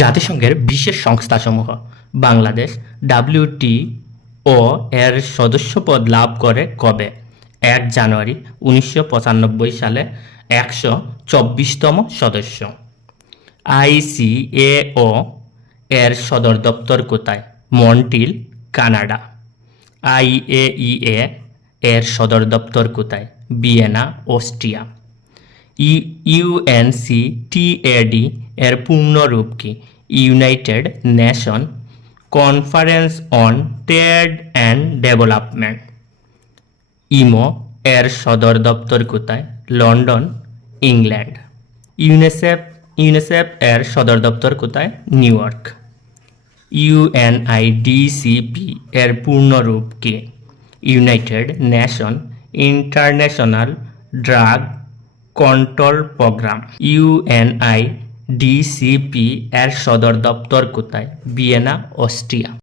জাতিসংঘের বিশেষ সংস্থাসমূহ বাংলাদেশ WTO এর সদস্যপদ লাভ করে কবে? 1 জানুয়ারি 1995 সালে 124তম সদস্য। ICAO এর সদর দপ্তর কোথায়? Montreal, Canada. IAEA এর সদর দপ্তর কোথায়? Vienna, Austria. UNCTAD এর পূর্ণরূপ কি? United nation conference on trade and development. Imo এর সদর দপ্তর কোথায়? London, England. ইউনিসেফ এর সদর দপ্তর কোথায়? New York. UNIDCP এর পূর্ণরূপ কি? United Nation International Drug Control Programme. UNIDCP এর সদর দপ্তর কোথায়? Vienna, Austria.